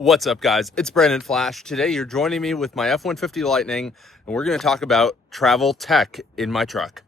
What's up, guys? It's Brandon Flash. Today you're joining me with my F-150 Lightning, and we're going to talk about travel tech in my truck.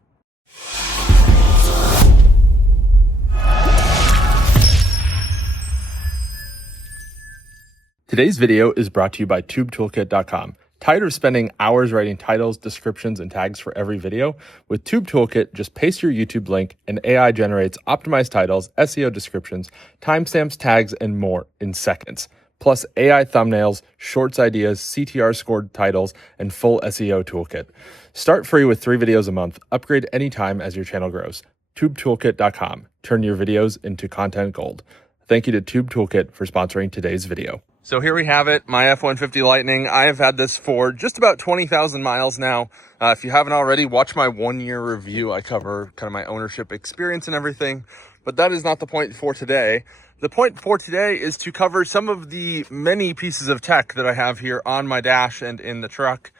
Today's video is brought to you by TubeToolkit.com. Tired of spending hours writing titles, descriptions, and tags for every video? With Tube Toolkit, just paste your YouTube link and AI generates optimized titles, SEO descriptions, timestamps, tags, and more in seconds. Plus AI thumbnails, shorts ideas, CTR scored titles, and full SEO toolkit. Start free with 3 videos a month. Upgrade anytime as your channel grows. TubeToolkit.com. Turn your videos into content gold. Thank you to Tube Toolkit for sponsoring today's video. So here we have it, my F-150 Lightning. I have had this for just about 20,000 miles now. If you haven't already, watch my 1-year review. I cover kind of my ownership experience and everything, but that is not the point for today. The point for today is to cover some of the many pieces of tech that I have here on my dash and in the truck.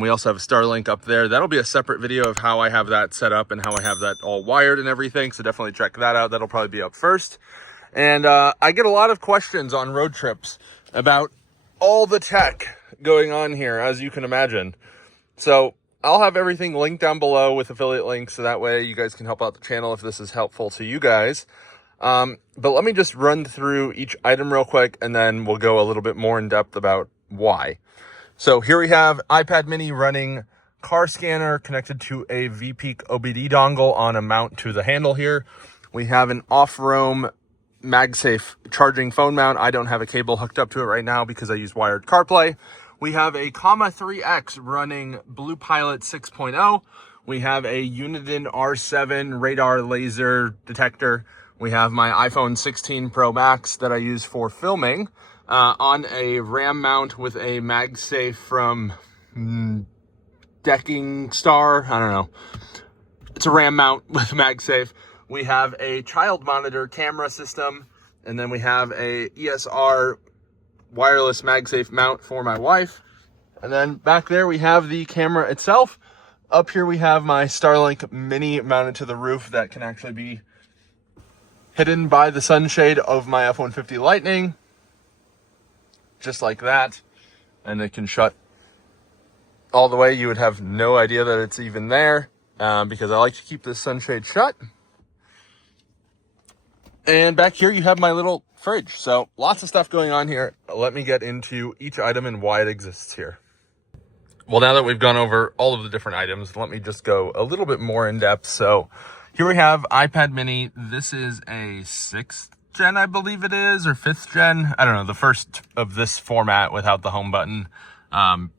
We also have a Starlink up there. That'll be a separate video of how I have that set up and how I have that all wired and everything. So definitely check that out. That'll probably be up first. And I get a lot of questions on road trips about all the tech going on here, as you can imagine. So I'll have everything linked down below with affiliate links, so that way you guys can help out the channel if this is helpful to you guys. But let me just run through each item real quick, and then we'll go a little bit more in depth about why. So here we have iPad Mini running CarScanner connected to a V Peak OBD dongle on a mount to the handle here. We have an off-roam MagSafe charging phone mount. I don't have a cable hooked up to it right now because I use wired CarPlay. We have a 3X running BluePilot 6.0. We have a Uniden R7 radar laser detector. We have my iPhone 16 Pro Max that I use for filming on a RAM mount with a MagSafe from Decking Star. I don't know. It's a RAM mount with MagSafe. We have a child monitor camera system, and then we have a ESR wireless MagSafe mount for my wife. And then back there we have the camera itself. Up here we have my Starlink Mini mounted to the roof that can actually be hidden by the sunshade of my F-150 Lightning, just like that. And it can shut all the way. You would have no idea that it's even there because I like to keep this sunshade shut. And back here you have my little fridge. So lots of stuff going on here. Let me get into each item and why it exists here. Well, now that we've gone over all of the different items, let me just go a little bit more in depth. So here we have iPad Mini. This is a 6th gen, I believe it is, or 5th gen. I don't know, the first of this format without the home button. 1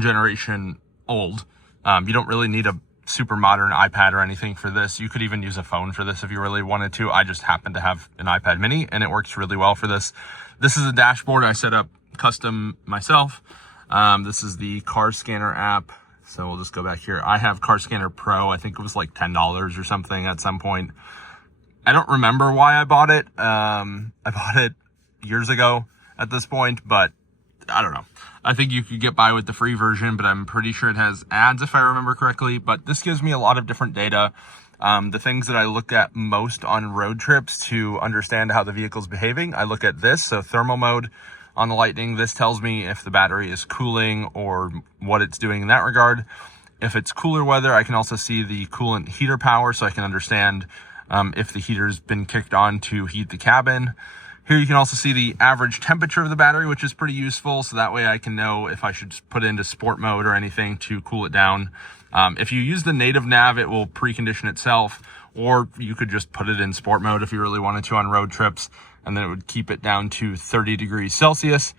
generation old. You don't really need a super modern iPad or anything for this. You could even use a phone for this if you really wanted to. I just happen to have an iPad Mini and it works really well for this. This is a dashboard I set up custom myself. This is the CarScanner app. So we'll just go back here. I have CarScanner Pro. I think it was like $10 or something at some point. I don't remember why I bought it. I bought it years ago at this point, but I don't know. I think you could get by with the free version, but I'm pretty sure it has ads if I remember correctly. But this gives me a lot of different data. The things that I look at most on road trips to understand how the vehicle's behaving, I look at this. So thermal mode on the Lightning. This tells me if the battery is cooling or what it's doing in that regard. If it's cooler weather, I can also see the coolant heater power, so I can understand if the heater's been kicked on to heat the cabin. Here you can also see the average temperature of the battery, which is pretty useful. So that way I can know if I should put it into sport mode or anything to cool it down. If you use the native nav, it will precondition itself, or you could just put it in sport mode if you really wanted to on road trips, and then it would keep it down to 30 degrees Celsius.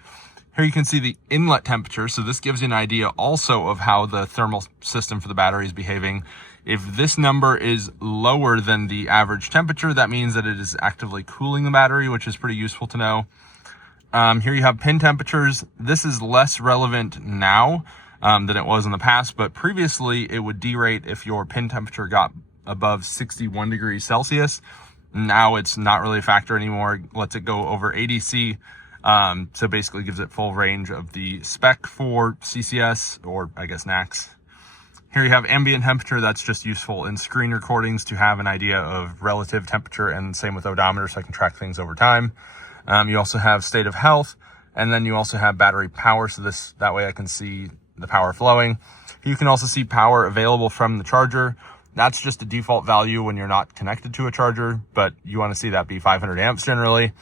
Here you can see the inlet temperature. So this gives you an idea also of how the thermal system for the battery is behaving. If this number is lower than the average temperature, that means that it is actively cooling the battery, which is pretty useful to know. Here you have pin temperatures. This is less relevant now than it was in the past, but previously it would derate if your pin temperature got above 61 degrees Celsius. Now it's not really a factor anymore. It lets it go over ADC. So basically gives it full range of the spec for CCS, or I guess NACS. Here you have ambient temperature. That's just useful in screen recordings to have an idea of relative temperature, and same with odometer, so I can track things over time. You also have state of health. And then you also have battery power, so that way I can see the power flowing. You can also see power available from the charger. That's just a default value when you're not connected to a charger, but you want to see that be 500 amps generally.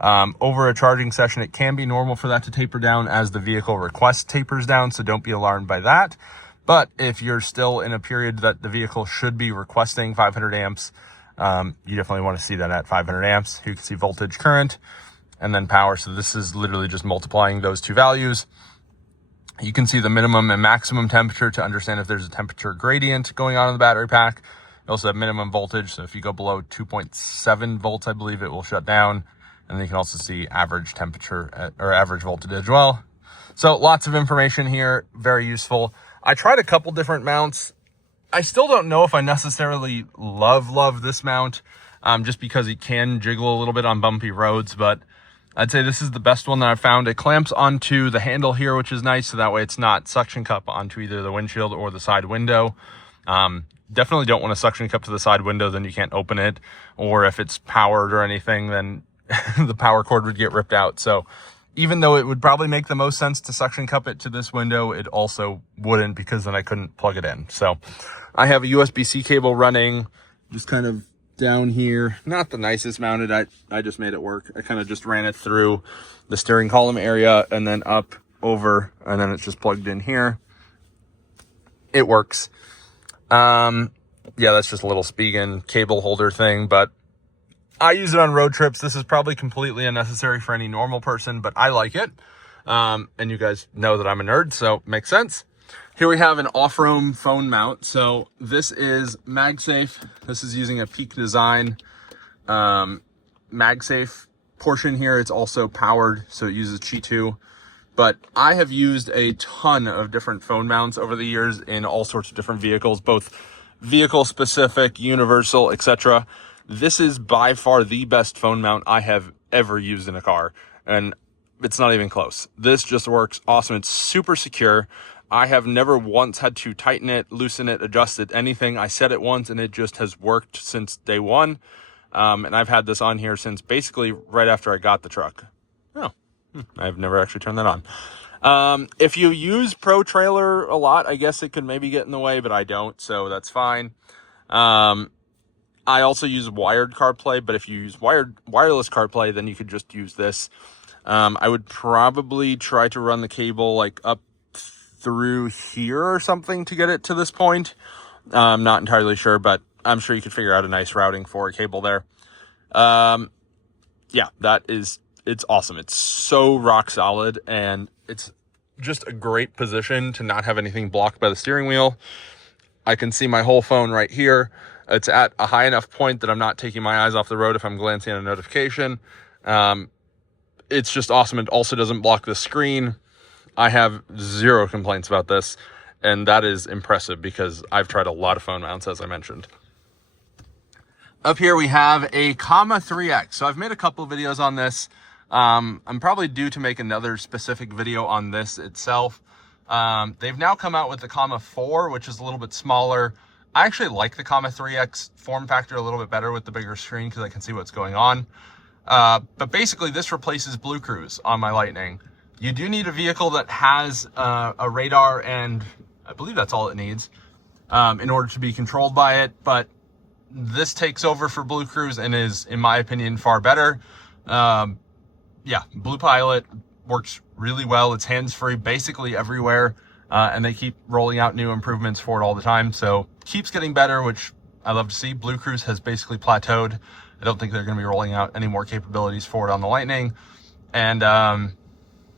Over a charging session, it can be normal for that to taper down as the vehicle request tapers down, so don't be alarmed by that. But if you're still in a period that the vehicle should be requesting 500 amps, you definitely want to see that at 500 amps. You can see voltage, current, and then power. So this is literally just multiplying those two values. You can see the minimum and maximum temperature to understand if there's a temperature gradient going on in the battery pack. You also have minimum voltage. So if you go below 2.7 volts, I believe it will shut down. And then you can also see average temperature or average voltage as well. So lots of information here, very useful. I tried a couple different mounts. I still don't know if I necessarily love this mount, just because it can jiggle a little bit on bumpy roads, but I'd say this is the best one that I've found. It clamps onto the handle here, which is nice, so that way it's not suction cup onto either the windshield or the side window. Definitely don't want a suction cup to the side window, then you can't open it, or if it's powered or anything, then the power cord would get ripped out. So even though it would probably make the most sense to suction cup it to this window, it also wouldn't, because then I couldn't plug it in. So I have a USB-C cable running just kind of down here. Not the nicest mounted. I just made it work. I kind of just ran it through the steering column area and then up over, and then it's just plugged in here. It works. Yeah, that's just a little Spigen cable holder thing, but I use it on road trips. This is probably completely unnecessary for any normal person, but I like it. And you guys know that I'm a nerd, so it makes sense. Here we have an off-road phone mount. So this is MagSafe. This is using a Peak Design MagSafe portion here. It's also powered, so it uses Qi2. But I have used a ton of different phone mounts over the years in all sorts of different vehicles, both vehicle specific, universal, etc. This is by far the best phone mount I have ever used in a car, and it's not even close. This just works awesome. It's super secure. I have never once had to tighten it, loosen it, adjust it, anything. I set it once and it just has worked since day one. And I've had this on here since basically right after I got the truck. Oh, I've never actually turned that on. If you use Pro Trailer a lot, I guess it could maybe get in the way, but I don't, so that's fine. I also use wired CarPlay, but if you use wireless CarPlay, then you could just use this. I would probably try to run the cable like up through here or something to get it to this point. I'm not entirely sure, but I'm sure you could figure out a nice routing for a cable there. Yeah, it's awesome. It's so rock solid, and it's just a great position to not have anything blocked by the steering wheel. I can see my whole phone right here. It's at a high enough point that I'm not taking my eyes off the road if I'm glancing at a notification. It's just awesome. It also doesn't block the screen. I have zero complaints about this, and that is impressive because I've tried a lot of phone mounts, as I mentioned. Up here we have a Comma 3X. So I've made a couple of videos on this. I'm probably due to make another specific video on this itself. They've now come out with the Comma 4, which is a little bit smaller. I actually like the Comma 3X form factor a little bit better with the bigger screen because I can see what's going on. But basically this replaces Blue Cruise on my Lightning. You do need a vehicle that has a radar, and I believe that's all it needs in order to be controlled by it. But this takes over for Blue Cruise and is, in my opinion, far better. Yeah, BluePilot works really well. It's hands-free basically everywhere, and they keep rolling out new improvements for it all the time. So keeps getting better, which I love to see. Blue Cruise has basically plateaued. I don't think they're going to be rolling out any more capabilities for it on the Lightning. And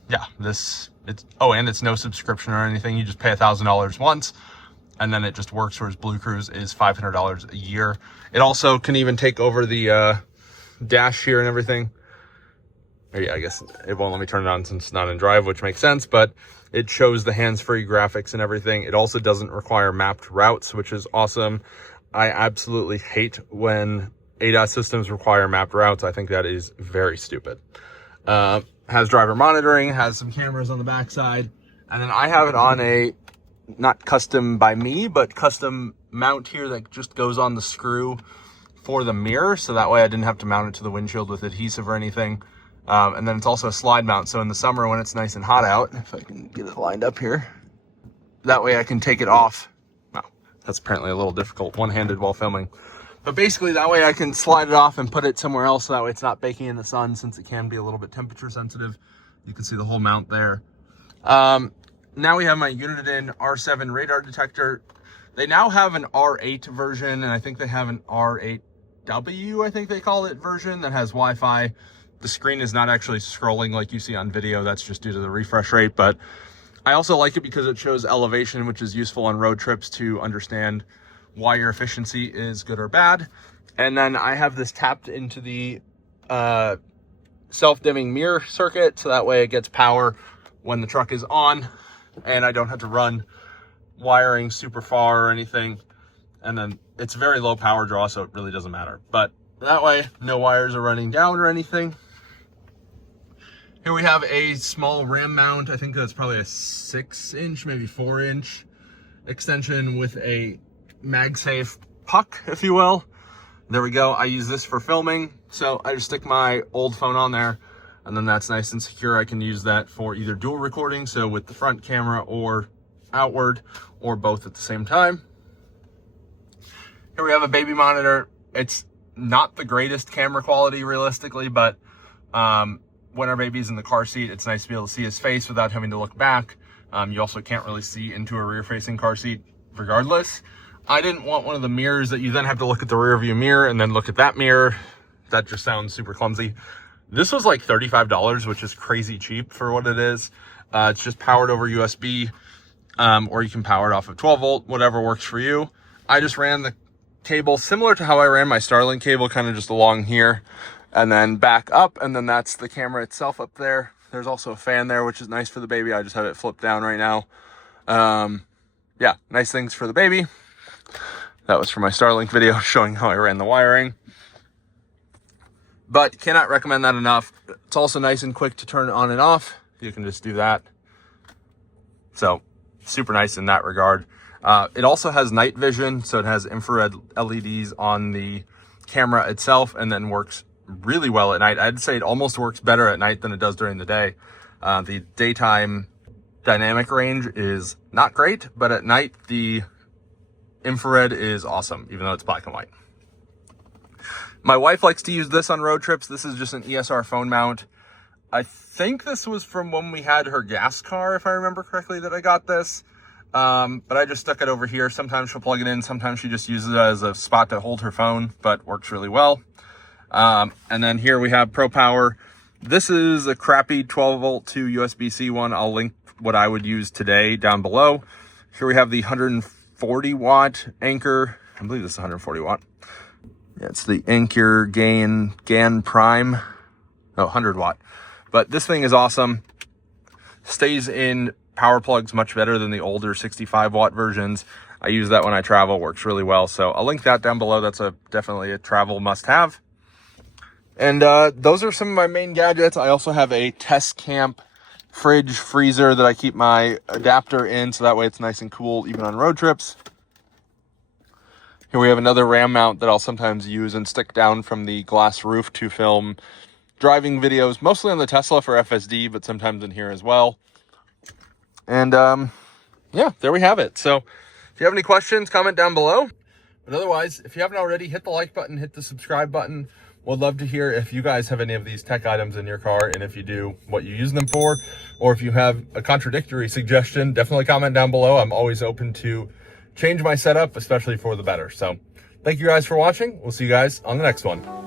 yeah, and it's no subscription or anything. You just pay $1,000 once, and then it just works, whereas Blue Cruise is $500 a year. It also can even take over the dash here and everything. Or yeah, I guess it won't let me turn it on since it's not in drive, which makes sense, but it shows the hands-free graphics and everything. It also doesn't require mapped routes, which is awesome. I absolutely hate when ADAS systems require mapped routes. I think that is very stupid. Has driver monitoring, has some cameras on the backside, and then I have it on a, not custom by me, but custom mount here that just goes on the screw for the mirror, so that way I didn't have to mount it to the windshield with adhesive or anything. And then it's also a slide mount. So in the summer when it's nice and hot out, if I can get it lined up here, that way I can take it off. Wow, that's apparently a little difficult one-handed while filming. But basically that way I can slide it off and put it somewhere else so that way it's not baking in the sun, since it can be a little bit temperature sensitive. You can see the whole mount there. Now we have my Uniden R7 radar detector. They now have an R8 version, and I think they have an R8W, I think they call it, version that has Wi-Fi. The screen is not actually scrolling like you see on video. That's just due to the refresh rate. But I also like it because it shows elevation, which is useful on road trips to understand why your efficiency is good or bad. And then I have this tapped into the self-dimming mirror circuit, so that way it gets power when the truck is on and I don't have to run wiring super far or anything. And then it's very low power draw, so it really doesn't matter. But that way no wires are running down or anything. Here we have a small RAM mount. I think that's probably a 6-inch, maybe 4-inch extension with a MagSafe puck, if you will. There we go. I use this for filming. So I just stick my old phone on there, and then that's nice and secure. I can use that for either dual recording, so with the front camera or outward, or both at the same time. Here we have a baby monitor. It's not the greatest camera quality realistically, but when our baby's in the car seat, it's nice to be able to see his face without having to look back. You also can't really see into a rear-facing car seat regardless. I didn't want one of the mirrors that you then have to look at the rear view mirror and then look at that mirror. That just sounds super clumsy. This was like $35, which is crazy cheap for what it is. It's just powered over USB, or you can power it off of 12 volt, whatever works for you. I just ran the cable similar to how I ran my Starlink cable, kind of just along here and then back up, and then that's the camera itself up there. There's also a fan there, which is nice for the baby. I just have it flipped down right now. Yeah, nice things for the baby. That was for my Starlink video showing how I ran the wiring. But cannot recommend that enough. It's also nice and quick to turn on and off. You can just do that. So super nice in that regard. It also has night vision, so it has infrared LEDs on the camera itself, and then works really well at night. I'd say it almost works better at night than it does during the day. The daytime dynamic range is not great, but at night the infrared is awesome, even though it's black and white. My wife likes to use this on road trips. This is just an ESR phone mount. I think this was from when we had her gas car, if I remember correctly, that I got this. But I just stuck it over here. Sometimes she'll plug it in. Sometimes she just uses it as a spot to hold her phone, but works really well. And then here we have Pro Power. This is a crappy 12 volt to USB-C one. I'll link what I would use today down below. Here we have the 140 watt Anker. I believe this is 140 watt. Yeah, it's the Anker GaN Prime. Oh, 100 watt. But this thing is awesome. Stays in power plugs much better than the older 65 watt versions. I use that when I travel. Works really well. So I'll link that down below. That's definitely a travel must have. And those are some of my main gadgets. I also have a test camp fridge freezer that I keep my adapter in, so that way it's nice and cool even on road trips. Here we have another RAM mount that I'll sometimes use and stick down from the glass roof to film driving videos, mostly on the Tesla for FSD, but sometimes in here as well. And yeah, there we have it. So if you have any questions, comment down below. But otherwise, if you haven't already, hit the like button, hit the subscribe button. Would love to hear if you guys have any of these tech items in your car, and if you do, what you use them for, or if you have a contradictory suggestion, definitely comment down below. I'm always open to change my setup, especially for the better. So thank you guys for watching. We'll see you guys on the next one.